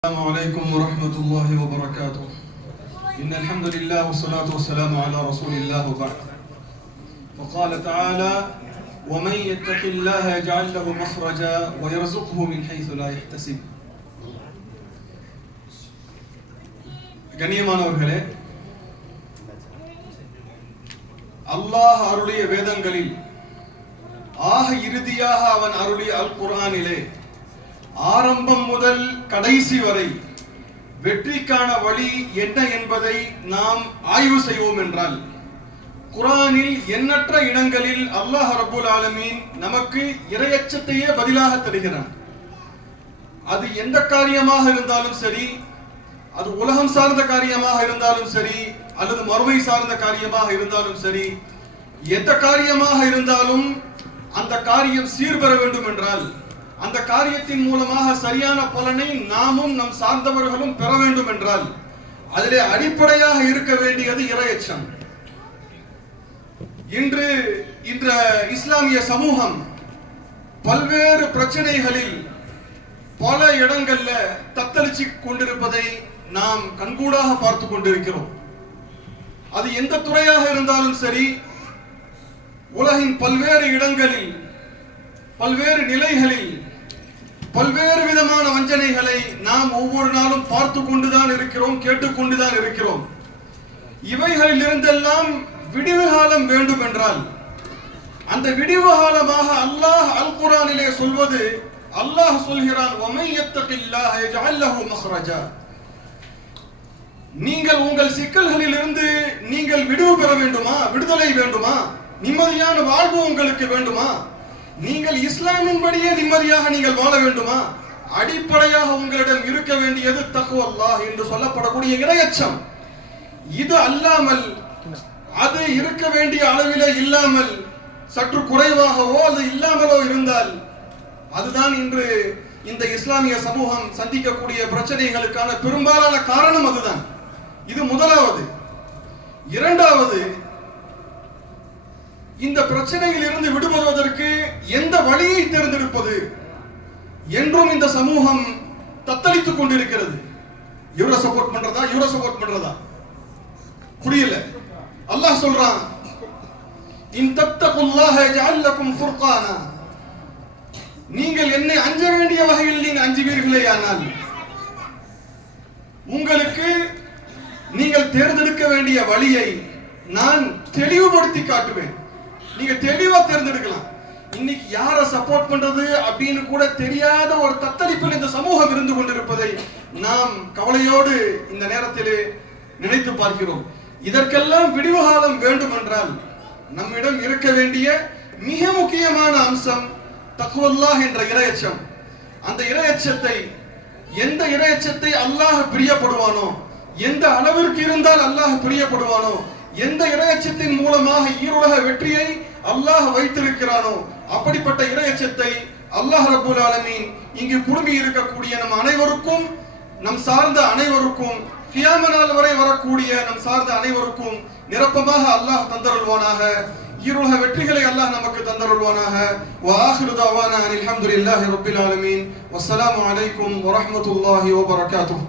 السلام عليكم ورحمة الله وبركاته إن الحمد لله والصلاة والسلام على رسول الله وبعد فقال تعالى ومن يتق الله يجعل له مخرجا ويرزقه من حيث لا يحتسب கண்ணியமானவர்களே அல்லாஹ் அருளிய வேதங்களில் ஆக இறுதியாக அவன் அருளிய அல் குர்ஆனிலே ஆரம்பம் முதல் கடைசி வரை வெற்றிக்கான வழி என்ன என்பதை நாம் ஆய்வு செய்வோம் என்றால் குரானில் எண்ணற்ற இடங்களில் அல்லாஹ் ரபுல் ஆலமீன் நமக்கு இரையச்சத்தையே பதிலாக தருகிறான். அது எந்த காரியமாக இருந்தாலும் சரி அது உலகம் சார்ந்த காரியமாக இருந்தாலும் சரி அல்லது மறுமை சார்ந்த காரியமாக இருந்தாலும் சரி எந்த காரியமாக இருந்தாலும் அந்த காரியம் சீர்பெற வேண்டும் என்றால் அந்த காரியத்தின் மூலமாக சரியான பலனை நாமும் நம் சார்ந்தவர்களும் பெற வேண்டும் என்றால் அதிலே அடிப்படையாக இருக்க வேண்டியது இரையச்சம். இன்று இன்ற இஸ்லாமிய சமூகம் பல்வேறு பிரச்சனைகளில் பல இடங்கள்ல தத்தளிச்சு கொண்டிருப்பதை நாம் கண்கூடாக பார்த்து கொண்டிருக்கிறோம். அது எந்த துறையாக இருந்தாலும் சரி உலகின் பல்வேறு இடங்களில் பல்வேறு நிலைகளில் பல்வேறு விதமான வஞ்சனைகளை நாம் ஒவ்வொரு நாளும் பார்த்து கொண்டுதான் இருக்கிறோம் கேட்டுக்கொண்டுதான் இருக்கிறோம். இவைகளில் இருந்தெல்லாம் விடிவு காலம் வேண்டும் என்றால் அந்த விடிவு காலமாக அல்லாஹ் அல் குரானிலே சொல்வது அல்லாஹ் சொல்கிறான் நீங்கள் உங்கள் சிக்கல்களில் இருந்து நீங்கள் விடுவு பெற வேண்டுமா? விடுதலை வேண்டுமா? நிம்மதியான வாழ்வு உங்களுக்கு வேண்டுமா? நீங்கள் இஸ்லாமின்படியே நிம்மதியாக நீங்கள் வாழ வேண்டுமா? அடிப்படையாக உங்களிடம் இருக்க வேண்டியது தக்குவல்லாஹ் என்று சொல்லப்படக்கூடிய இரையச்சம். இது அல்லாமல் அது இருக்க வேண்டிய அளவிலே இல்லாமல் சற்று குறைவாகவோ அது இல்லாமலோ இருந்தால் அதுதான் இன்று இந்த இஸ்லாமிய சமூகம் சந்திக்கக்கூடிய பிரச்சனைகளுக்கான பெரும்பாலான காரணம் அதுதான். இது முதலாவது. இரண்டாவது இந்த பிரச்சனையில் இருந்து விடுபடுவதற்கு எந்த வழியை தேர்ந்தெடுப்பது என்றும் இந்த சமூகம் தத்தளித்துக் கொண்டிருக்கிறது. இவரை சப்போர்ட் பண்றதா? இவரை சப்போர்ட் பண்றதா? புரியல. அல்லாஹ் சொல்றான் இன் தத்தகுல்லாஹ யஜ்அல் ஃபுர்கானா. நீங்கள் என்னை அஞ்ச வேண்டிய வகையில் நீங்கள் அஞ்சுவீர்களே ஆனால் உங்களுக்கு நீங்கள் தேர்ந்தெடுக்க வேண்டிய வழியை நான் தெளிவுபடுத்தி காட்டுவேன். நீங்க தெளிவா தேர்ந்தெடுக்கலாம் இன்னைக்கு யாரை சப்போர்ட் பண்றது அப்படின்னு கூட தெரியாத ஒரு தத்தளிப்பில் இந்த சமூகம் இருந்து கொண்டிருப்பதை நாம் கவலையோடு இந்த நேரத்திலே நினைத்து பார்க்கிறோம். இதற்கெல்லாம் விடிவு காலம் வேண்டும் என்றால் நம்மிடம் இருக்க வேண்டிய மிக முக்கியமான அம்சம் தக்குவல்லாஹ் என்ற இரையச்சம். அந்த இரையச்சத்தை எந்த இரையச்சத்தை அல்லாஹ் பிரியப்படுவானோ எந்த அளவிற்கு இருந்தால் அல்லாஹ் பிரியப்படுவானோ எந்த இரையச்சத்தின் மூலமாக ஈருலக வெற்றியை அல்லாஹ் வைத்திருக்கிறானோ அப்படிப்பட்ட இரையச்சத்தை அல்லாஹ் ரபுல் ஆலமீன் இங்கு குழுமி இருக்கக்கூடிய நம் அனைவருக்கும் நம் சார்ந்த அனைவருக்கும் கியாம நாள் வரை வரக்கூடிய நம் சார்ந்த அனைவருக்கும் நிரப்பமாக அல்லாஹ் தந்தருள்வானாக. ஈருலக வெற்றிகளை அல்லாஹ் நமக்கு தந்தருள்வானாக. வாஹிரு தாவானா அல்ஹம்துலில்லாஹி ரப்பில் ஆலமீன். வஸ்ஸலாமு அலைக்கும் வரஹ்மத்துல்லாஹி வபரகாத்துஹு